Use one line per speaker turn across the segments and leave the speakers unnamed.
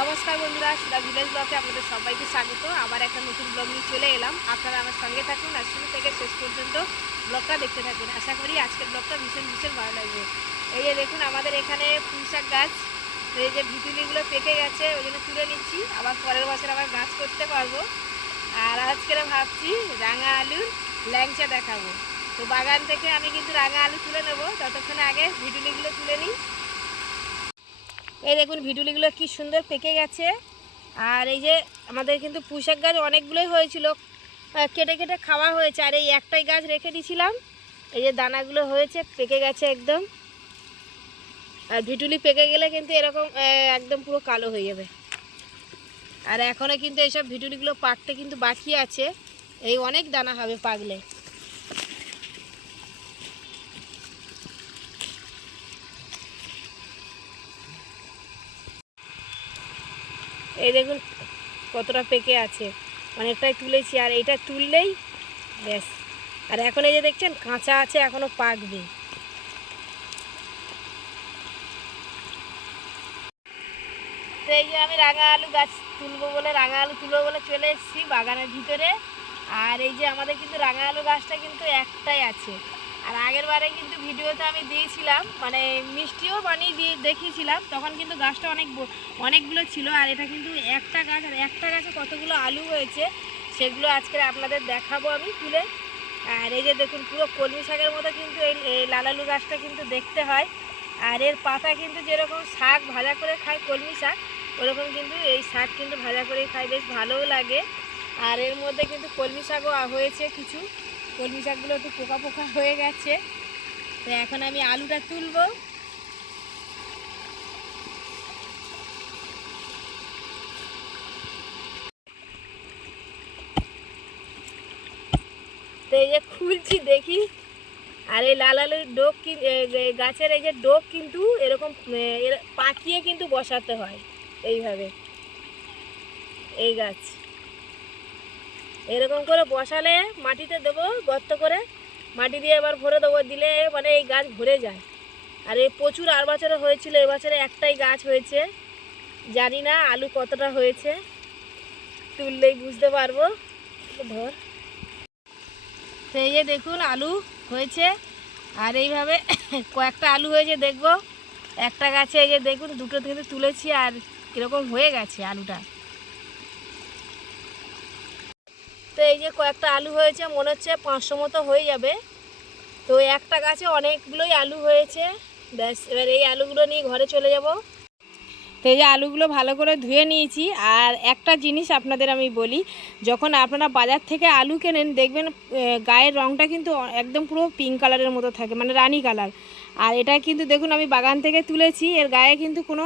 নমস্কার বন্ধুরা, সুদা ভিলেজ ব্লকে আপনাদের সবাইকে স্বাগত। আবার একটা নতুন ব্লগ নিয়ে চলে এলাম। আপনারা আমার সঙ্গে থাকুন আর শুরু থেকে শেষ পর্যন্ত ব্লগটা দেখতে থাকুন। আশা করি আজকের ব্লগটা ভীষণ ভীষণ ভালো লাগবে। এই যে দেখুন, আমাদের এখানে পুঁইশাক গাছ। এই যে ভিটুলিগুলো পেকে গেছে, ওই জন্য তুলে নিচ্ছি। আবার পরের বছর আবার গাছ করতে পারব। আর আজকে ভাবছি রাঙা আলুর ল্যাংচা দেখাবো। তো বাগান থেকে আমি কিন্তু রাঙা আলু তুলে নেব। ততক্ষণে আগে ভিটুলিগুলো তুলে নিই। এই দেখুন ভিটুলিগুলো কি সুন্দর পেকে গেছে। আর এই যে আমাদের কিন্তু পুঁশাক গাছ অনেকগুলোই হয়েছিল। কেটে কেটে খাওয়া হয়েছে। আর এই একটাই গাছ রেখে দিয়েছিলাম। এই যে দানাগুলো হয়েছে, পেকে গেছে একদম। আর ভিটুলি পেকে গেলে কিন্তু এরকম একদম পুরো কালো হয়ে যাবে। আর এখনও কিন্তু এইসব ভিটুলিগুলো পাকতে কিন্তু বাকি আছে। এই অনেক দানা হবে পাকলে। এই দেখুন কতটা পেকে আছে। অনেকটাই তুলেছি, আর এটা তুললেই ব্যাস। আর এখন এই যে দেখছেন, কাঁচা আছে এখনও পাকবে। তো এই যে আমি রাঙা আলু গাছ তুলবো বলে, রাঙা আলু তুলবো বলে চলে এসেছি বাগানের ভিতরে। আর এই যে আমাদের কিন্তু রাঙা আলু গাছটা কিন্তু একটাই আছে। আর আগের বারে কিন্তু ভিডিওতে আমি দিয়েছিলাম মানে মিষ্টিও বানিয়ে দিয়ে দেখিয়েছিলাম, তখন কিন্তু গাছটা অনেক অনেকগুলো ছিল, আর এটা কিন্তু একটা গাছ, আর একটা গাছে কতগুলো আলু হয়েছে, সেগুলো আজকে আপনাদের দেখাবো আমি তুলে। আর এই যে দেখুন, পুরো কলমি শাকের মতো কিন্তু এই এই লাল আলু গাছটা কিন্তু দেখতে হয়। আর এর পাতা কিন্তু যেরকম শাক ভাজা করে খায় কলমি শাক, ওরকম কিন্তু এই শাক কিন্তু ভাজা করে খাই বেশ ভালোও লাগে। আর এর মধ্যে কিন্তু কলমি শাকও হয়েছে কিছু। কলমি শাকগুলো একটু পোকা পোকা হয়ে গেছে। তো এখন আমি আলুটা তুলবো। তো এই যে খুলছি দেখি। আর এই লাল আলুর ডোক গাছের এই যে ডোক কিন্তু এরকম এর- পাকিয়ে কিন্তু বসাতে হয় এইভাবে। এই গাছ। এরকম করে বসালে মাটিতে দেবো, গর্ত করে। মাটি দিয়ে এবার ভরে দেবো, দিলে মানে এই গাছ ভরে যায়। আর এই প্রচুর আর বছরে হয়েছিল এবছরে একটাই গাছ হয়েছে। জানি না আলু কতটা হয়েছে, তুললেই বুঝতে পারব। ধর। তো এই যে দেখুন, আলু হয়েছে। আর এইভাবে কয়েকটা আলু হয়েছে, দেখব। একটা গাছে এই যে দেখুন, দুটো থেকে তুলেছি আর কীরকম হয়ে গেছে আলুটা তো এই যে কয়েকটা আলু হয়েছে, মনে হচ্ছে পাঁচশো মতো হয়ে যাবে। তো একটা গাছে অনেকগুলোই আলু হয়েছে। ব্যাস, এবার এই আলুগুলো নিয়ে ঘরে চলে যাব। তো এই যে আলুগুলো ভালো করে ধুয়ে নিয়েছি, আর একটা জিনিস আপনাদের আমি বলি, যখন আপনারা বাজার থেকে আলু কেনেন, দেখবেন গায়ের রঙটা কিন্তু একদম পুরো পিঙ্ক কালারের মতো থাকে মানে রানী কালার আর এটা কিন্তু দেখুন, আমি বাগান থেকে তুলেছি, এর গায়ে কিন্তু কোনো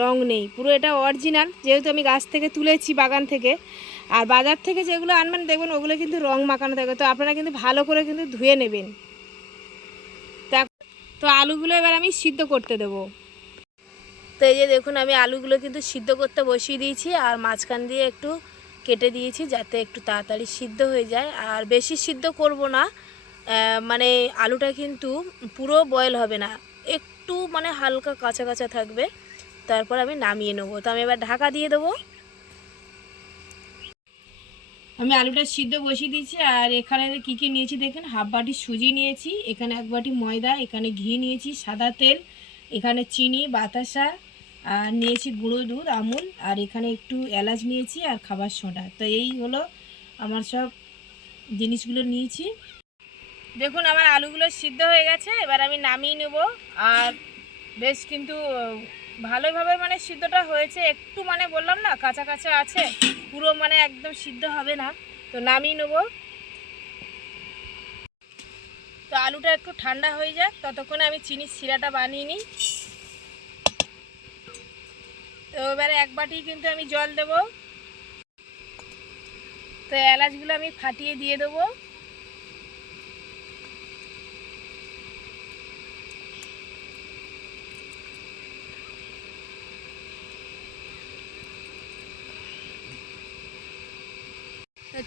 রং নেই, পুরো এটা অরিজিনাল যেহেতু আমি গাছ থেকে তুলেছি বাগান থেকে। আর বাজার থেকে যেগুলো আনবেন, দেখবেন ওগুলো কিন্তু রং মাখানো থাকে। তো আপনারা কিন্তু ভালো করে কিন্তু ধুয়ে নেবেন। তো আলুগুলো এবার আমি সিদ্ধ করতে দেবো। তো এই যে দেখুন, আমি আলুগুলো কিন্তু সিদ্ধ করতে বসিয়ে দিয়েছি আর মাঝখান দিয়ে একটু কেটে দিয়েছি যাতে একটু তাড়াতাড়ি সিদ্ধ হয়ে যায়। আর বেশি সিদ্ধ করব না মানে আলুটা কিন্তু পুরো বয়েল হবে না। একটু মানে হালকা কাঁচা কাঁচা থাকবে। তারপর আমি নামিয়ে নেব। তো আমি এবার ঢাকা দিয়ে দেবো। আমি আলুটা সিদ্ধ বসিয়ে দিয়েছি, আর এখানে কি কি নিয়েছি দেখেন? হাফ বাটি সুজি নিয়েছি, এখানে এক বাটি ময়দা, এখানে ঘি নিয়েছি, সাদা তেল, এখানে চিনি, বাতাসা, আর নিয়েছি গুঁড়ো দুধ, আমুল, আর এখানে একটু এলাচ নিয়েছি আর খাবার সোডা। তো এই হলো আমার সব জিনিসগুলো নিয়েছি। দেখুন, আমার আলুগুলো সিদ্ধ হয়ে গেছে, এবার আমি নামিয়ে নেব, আর বেশ কিন্তু ভালোভাবে মানে সিদ্ধটা হয়েছে, একটু মানে বললাম না, কাঁচা কাঁচা আছে পুরো মানে একদম সিদ্ধ হবে না। তো নামিয়ে নেব। তো আলুটা একটু ঠান্ডা হয়ে যাক, ততক্ষণে আমি চিনির শিরাটা বানিয়ে নিই। তো এবারে এক বাটি কিন্তু আমি জল দেব। তো এলাচগুলো আমি ফাটিয়ে দিয়ে দেবো।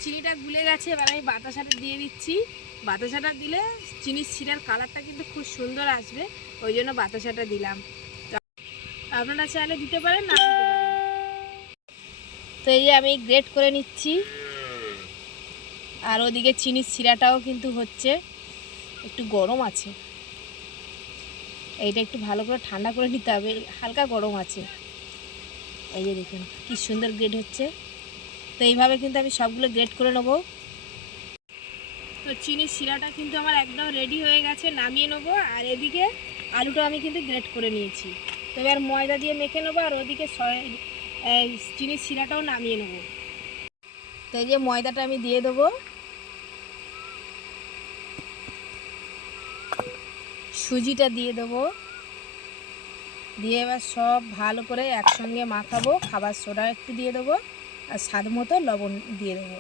চিনিটা গুলে গেছে, এবার আমি বাতাসাটা দিয়ে দিচ্ছি। বাতাসাটা দিলে চিনির শিরার কালারটা কিন্তু খুব সুন্দর আসবে, ওই জন্য বাতাসাটা দিলাম। আপনারা চাইলে দিতে পারেন, না তো এই যে আমি গ্রেট করে নিচ্ছি। আর ওদিকে চিনির শিরাটাও কিন্তু হচ্ছে, একটু গরম আছে। এইটা একটু ভালো করে ঠান্ডা করে নিতে হবে, হালকা গরম আছে। এই যে দেখুন, কি সুন্দর গ্রেড হচ্ছে। এইভাবে কিন্তু আমি সবগুলো গ্রেড করে নেব। তো চিনির শিরাটা কিন্তু আমার একদম রেডি হয়ে গেছে, নামিয়ে নেব। আর এদিকে আলুটা আমি কিন্তু গ্রেট করে নিয়েছি। তো এবার ময়দা দিয়ে মেখে নেব, আর ওদিকে চিনির শিরাটাও নামিয়ে নেব। তো এই যে ময়দাটা আমি দিয়ে দেবো। সুজিটা দিয়ে দেবো। দিয়ে এবার সব ভালো করে একসঙ্গে মাখাবো, খাবার সোডা একটু দিয়ে দেবো। আর স্বাদ মতো লবণ দিয়ে দেবো।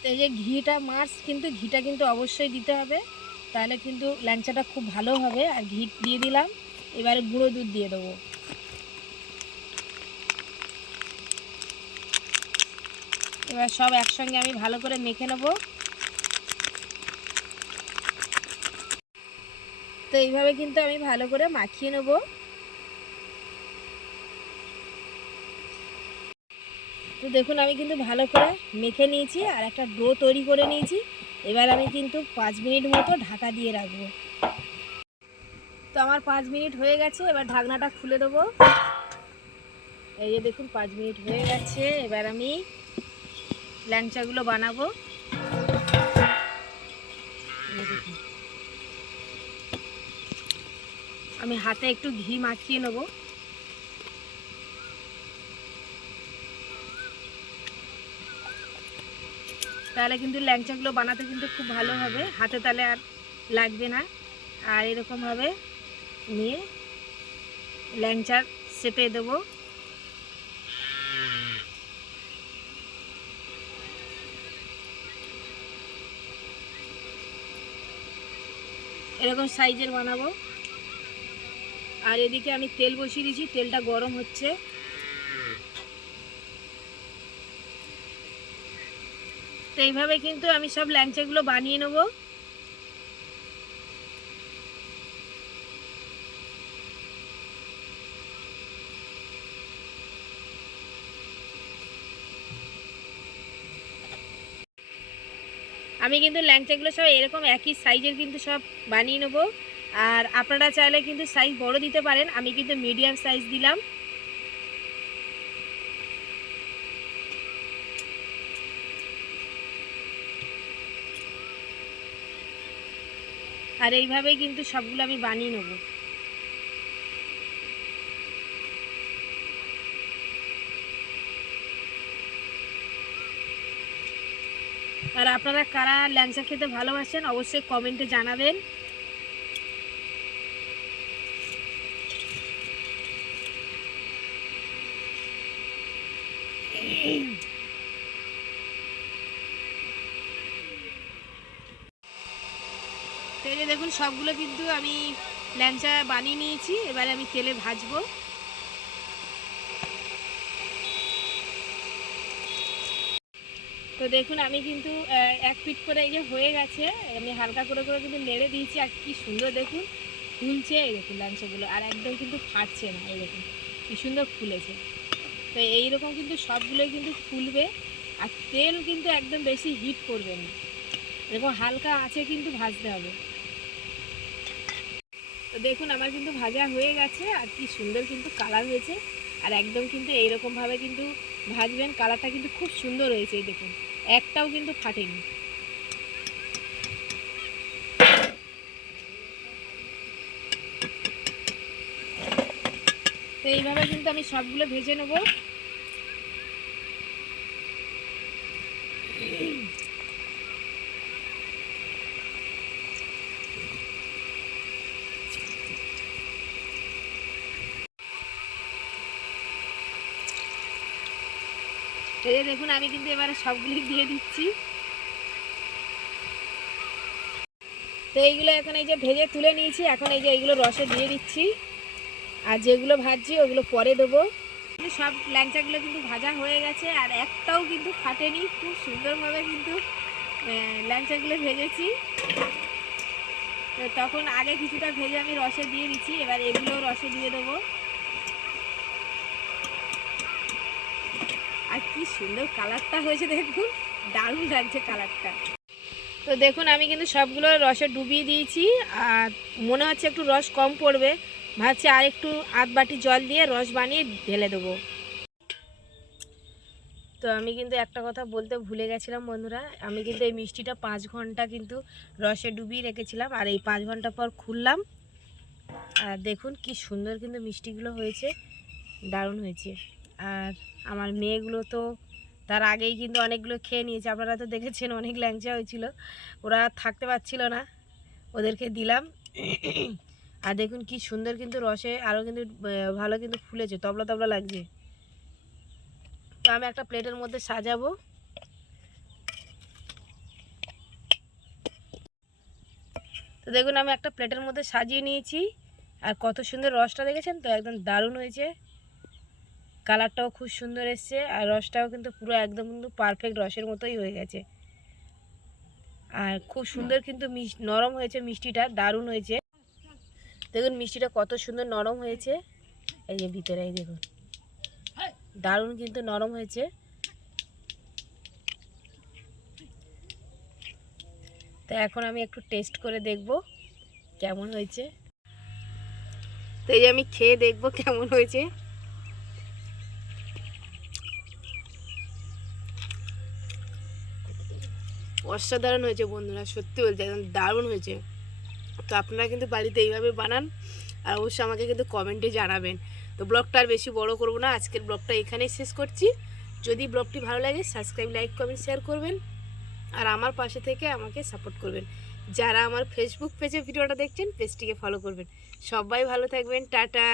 তো এই যে ঘিটা মাছ, কিন্তু ঘিটা কিন্তু অবশ্যই দিতে হবে। তাহলে কিন্তু ল্যাংচাটা খুব ভালো হবে। আর ঘি দিয়ে দিলাম। এবারে গুঁড়ো দুধ দিয়ে দেবো। এবার সব একসঙ্গে আমি ভালো করে মেখে নেব। তো এইভাবে কিন্তু আমি ভালো করে মাখিয়ে নেব। তো দেখুন, আমি কিন্তু ভালো করে মেখে নিয়েছি আর একটা ডো তৈরি করে নিয়েছি। এবার আমি কিন্তু পাঁচ মিনিট মতো ঢাকা দিয়ে রাখব। তো আমার পাঁচ মিনিট হয়ে গেছে, এবার ঢাকনাটা খুলে দেবো। এই যে দেখুন, পাঁচ মিনিট হয়ে গেছে, এবার আমি ল্যাংচাগুলো বানাবো। আমি হাতে একটু ঘি মাখিয়ে নেব। তাহলে কিন্তু ল্যাংচাগুলো বানাতে কিন্তু খুব ভালো হবে। হাতে তাহলে আর লাগবে না। আর এরকমভাবে নিয়ে ল্যাংচার সেপে দেবো। এরকম সাইজের বানাবো। আর এদিকে আমি তেল বসিয়ে দিয়েছি। তেলটা গরম হচ্ছে। তো এইভাবে কিন্তু আমি সব ল্যাংচাগুলো বানিয়ে নেব। আমি কিন্তু ল্যাংচাগুলো সব এরকম একই সাইজের কিন্তু সব বানিয়ে নেব। আর আপনারা চাইলে কিন্তু সাইজ বড় দিতে পারেন। আমি কিন্তু মিডিয়াম সাইজ দিলাম। আর এইভাবেই কিন্তু সবগুলো আমি বানিয়ে নেব। আর আপনারা কারা ল্যাংচা খেতে ভালোবাসেন, অবশ্যই কমেন্টে জানাবেন। তো যে দেখুন, সবগুলো কিন্তু আমি ল্যাংচা বানিয়ে নিয়েছি। এবারে আমি তেলে ভাজবো। তো দেখুন, আমি কিন্তু এক পিট করে এই যে হয়ে গেছে। আমি হালকা করে করে কিন্তু নেড়ে দিয়েছি, আর কি সুন্দর দেখুন, ফুলছে এই দেখুন ল্যাংচাগুলো। আর একদম কিন্তু ফাটছে না, এই দেখুন, কি সুন্দর ফুলেছে। তো এইরকম কিন্তু সবগুলোই কিন্তু ফুলবে, আর তেল কিন্তু একদম বেশি হিট করবে না। এরকম হালকা আছে কিন্তু ভাজতে হবে। দেখুন, আমার কিন্তু ভাজা হয়ে গেছে আর কি সুন্দর কিন্তু কালার হয়েছে। আর একদম কিন্তু এইরকমভাবে কিন্তু ভাজবেন কালারটা কিন্তু খুব সুন্দর হয়েছে, এই দেখুন। একটাও কিন্তু ফাটেনি। তো এইভাবে কিন্তু আমি সবগুলো ভেজে নেব। এই যে দেখুন, আমি কিন্তু এবারে সবগুলি দিয়ে দিচ্ছি। তো এইগুলো এখন এই যে ভেজে তুলে নিয়েছি, এখন এই যে এইগুলো রসে দিয়ে দিচ্ছি। আর যেগুলো ভাজছি, ওগুলো পরে দেবো। সব ল্যাংচাগুলো কিন্তু ভাজা হয়ে গেছে, আর একটাও কিন্তু ফাটেনি। খুব সুন্দরভাবে কিন্তু ল্যাংচাগুলো ভেজেছি। তো তখন আগে কিছুটা ভেজে আমি রসে দিয়ে দিচ্ছি, এবার এগুলো রসে দিয়ে দেবো। আর কি সুন্দর কালারটা হয়েছে দেখুন। দারুণ লাগছে কালারটা। তো দেখুন, আমি কিন্তু সবগুলো রসে ডুবিয়ে দিয়েছি আর মনে হচ্ছে একটু রস কম পড়বে। ভাবছি আর একটু আধ বাটি জল দিয়ে রস বানিয়ে ঢেলে দেবো। তো আমি কিন্তু একটা কথা বলতে ভুলে গেছিলাম বন্ধুরা, আমি কিন্তু এই মিষ্টিটা পাঁচ ঘণ্টা কিন্তু রসে ডুবিয়ে রেখেছিলাম আর এই পাঁচ ঘণ্টা পর খুললাম। আর দেখুন কি সুন্দর কিন্তু মিষ্টিগুলো হয়েছে, দারুণ হয়েছে। আর আমার মেয়েগুলো তো তার আগেই কিন্তু অনেকগুলো খেয়ে নিয়েছে। আপনারা তো দেখেছেন অনেক ল্যাংচা হয়েছিল। ওরা থাকতে পারছিল না। ওদেরকে দিলাম। আর দেখুন কি সুন্দর কিন্তু রসে আরও কিন্তু ভালো কিন্তু ফুলেছে। তবলা তবলা লাগছে। তো আমি একটা প্লেটের মধ্যে সাজাবো। তো দেখুন আমি একটা প্লেটের মধ্যে সাজিয়ে নিয়েছি। আর কত সুন্দর রসটা দেখেছেন? তো একদম দারুণ হয়েছে। কালারটাও খুব সুন্দর এসছে আর রসটাও কিন্তু পুরো একদম কিন্তু পারফেক্ট রসের মতোই হয়ে গেছে। আর খুব সুন্দর কিন্তু নরম হয়েছে মিষ্টিটা, দারুণ হয়েছে। দেখুন মিষ্টিটা কত সুন্দর নরম হয়েছে। এই যে ভিতরে, এই দেখুন। দারুণ কিন্তু নরম হয়েছে। তো এখন আমি একটু টেস্ট করে দেখব কেমন হয়েছে। তো এই আমি খেয়ে দেখব কেমন হয়েছে। অসাধারণ হয়েছে বন্ধুরা, সত্যি বলতে একদম দারুণ হয়েছে। তো আপনারা কিন্তু বাড়িতে এইভাবে বানান আর অবশ্যই আমাকে কিন্তু কমেন্টে জানাবেন। তো ব্লগটা আর বেশি বড় করব না, আজকের ব্লগটা এখানেই শেষ করছি। যদি ব্লগটি ভালো লাগে সাবস্ক্রাইব লাইক কমেন্ট শেয়ার করবেন আর আমার পাশে থেকে আমাকে সাপোর্ট করবেন। যারা আমার ফেসবুক পেজে ভিডিওটা দেখছেন পেজটিকে ফলো করবেন। সবাই ভালো থাকবেন, টাটা।